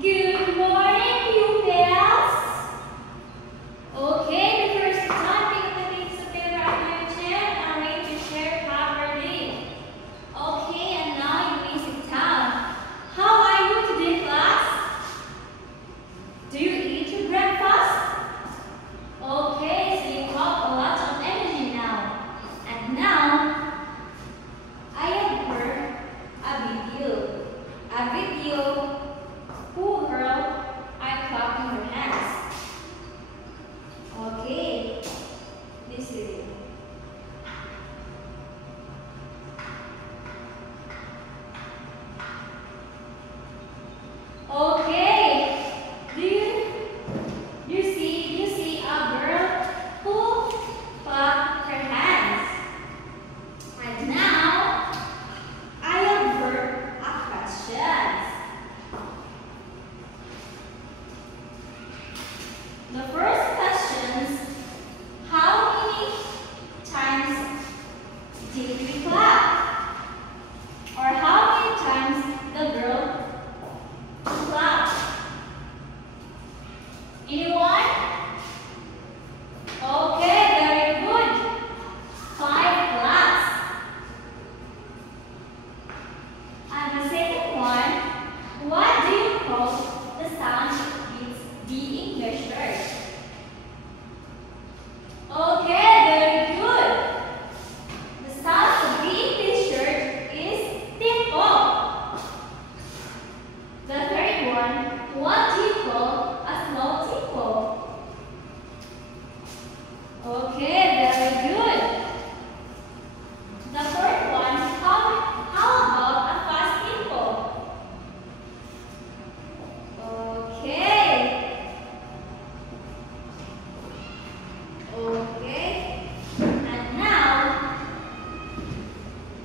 Good morning, pupils. Okay, the first time pick the piece of paper at your chair and ready to share properly. Okay, and now you may sit down. How are you today, class? Do you eat your breakfast? Okay, so you have a lot of energy now. And now, I have heard a video. Who girl are clapping her hands? Okay, this is it. Okay, do you see a girl who clapped her hands? And now I have heard a question. The first question is, how many times did we clap? Or how many times the girl clapped? Anyone? Okay, very good. 5 claps. And the second one, what do you call the sound being measured? Okay, very good. The sound being measured is tempo. The third one, what do you call a slow tempo? Okay, very good. The fourth one, how about a fast tempo? Okay. Okay. And now,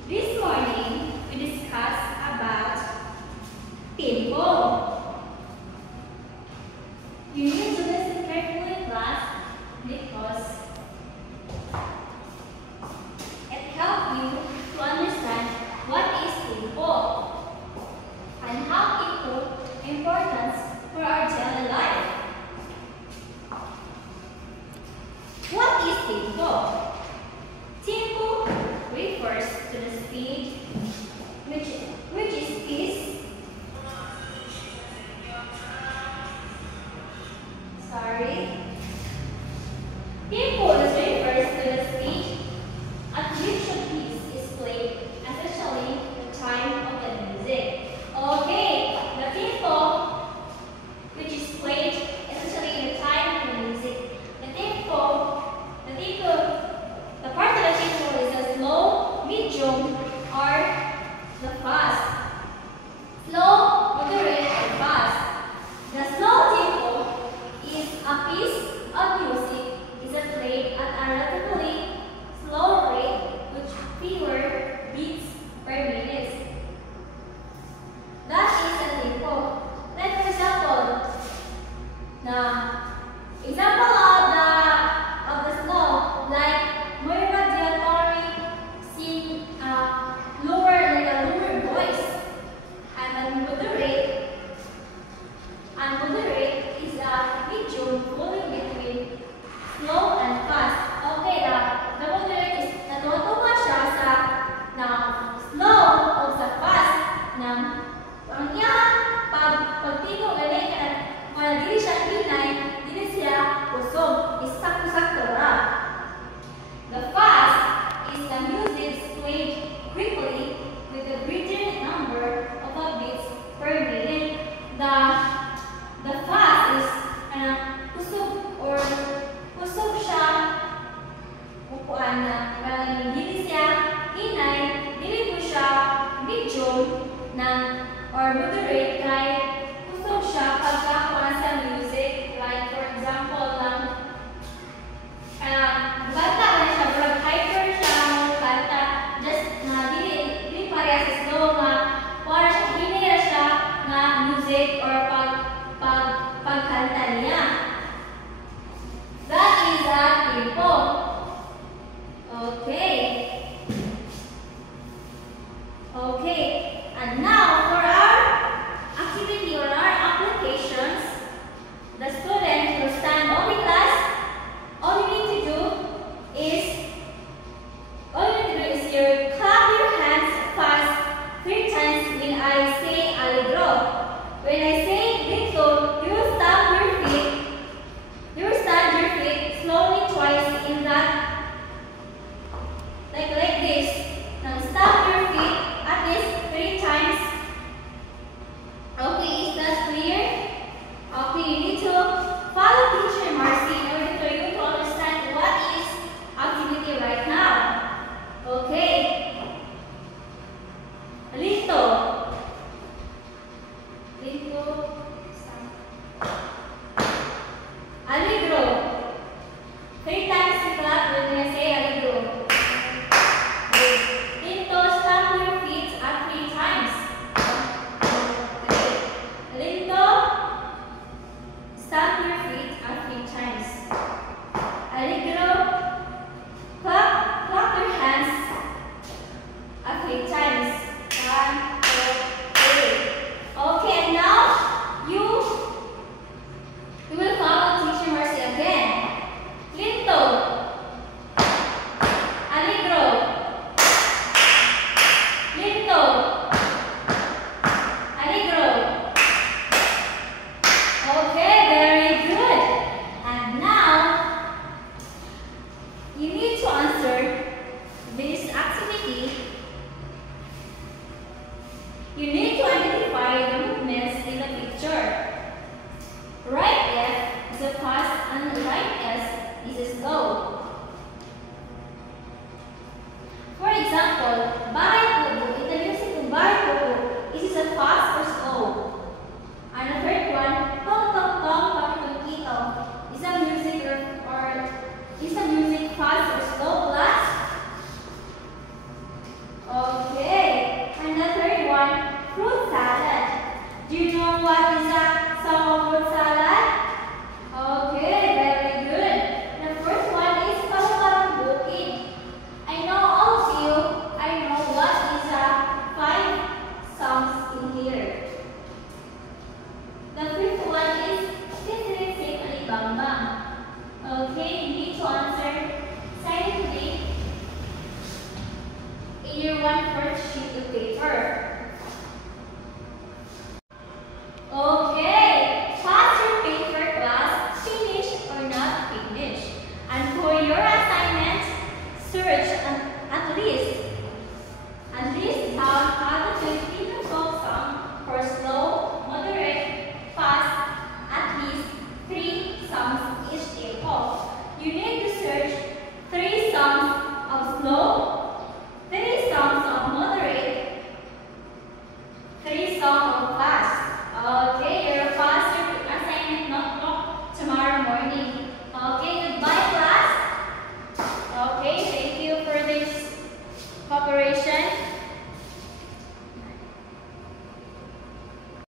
this morning we discussed about tempo. You need to listen carefully, class, because it helps you to understand what is tempo and how tempo importance for our daily life. What is tempo? Tempo refers to the speed which is tempo refers to the speed at which a piece is played, especially the time of the music. Okay, the tempo which is played, especially the time of the music. The part of the tempo is the slow, medium, or the fast. Slow, moderate, and fast. The slow tempo is a piece of music is played at a relatively slow rate with fewer beats per minute. That is a tempo. Like for example, the example of the slow, like Moira Diatori sing like a lower voice, and moderate is a medium flowing between slow and fast. Okay, the moderate is natutuwa siya sa slow o sa fast ang iyang pagtigo galing kung dili siya hinay, dili siya kusog, is sakto-sakto ra. The fast is the music played quickly with a greater number of beats per minute. The fast is kusog or kusog siya upuan na parang dili siya hinay, dili po siya medium or moderate kay kusog siya pagka sa music, like for example bata na siya, parang hyper siya kanta, just na dili pareha sa slow para siya hinay siya na music or pagkanta niya. That is a tempo. Okay. Okay. And now for our activity or our application. Okay. And the third one, fruit salad. Do you know what is a sum of fruit salad? Okay, very good. The first one is paru-paru bukid. I know all of you, I know what is a 5 sums in here. The fifth one is Sisrit Sing Alibambang. Okay, you need to answer silently in your 1/4 sheet of paper.